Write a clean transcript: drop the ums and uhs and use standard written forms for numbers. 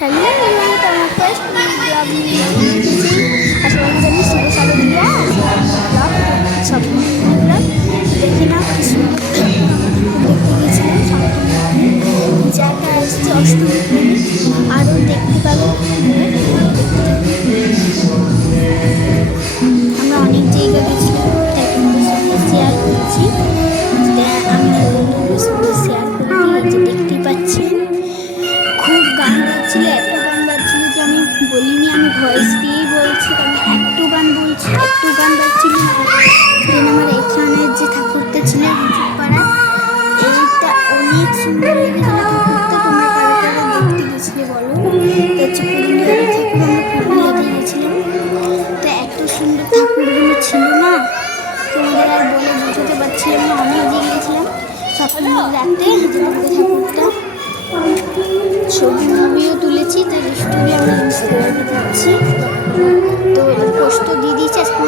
Hello আমার first blog নিয়ে আসলে জানি শুভ শারদীয়া ব্লগ শপিং ব্লগ দেখি না দেখতে গেছিলাম শপিং জায়গা আসছে অষ্টমী আরও দেখতে পাবো। আমরা অনেক জায়গা গেছিলাম তাই সঙ্গে শেয়ার করছি। আমি বন্ধুদের সঙ্গে শেয়ার করে দিই যে দেখতেই পাচ্ছেন খুব গান বাজছিল, এত গান বাজছিল যে আমি বলিনি, আমি ভয়েস দিয়েই বলছি। আমি একটু গান বলছি, একটু গান বাজছিল। দেন আমার এখানে যে ঠাকুরটা ছিল পাড়ায়, এইটা অনেক সুন্দর লেগেছিল ঠাকুরটা। তোমরা কারা কারা দেখতে গেছিলে বলো? তো হচ্ছে পুরুলিয়ার ঠাকুর, আমরা পুরুলিয়াতে গেছিলাম। তো এত সুন্দর ঠাকুরগুলো ছিল না, তোমাদের আর বলে বোঝাতে পারছিলাম না। অনেক দিন গেছিলাম সকাল রাতে ঠাকুরটা ছবিও তুলেছি, তাই স্টোরি আমি ইনস্টাগ্রামে দিচ্ছি। তো পোস্ট দিয়ে দিয়েছি আজকে।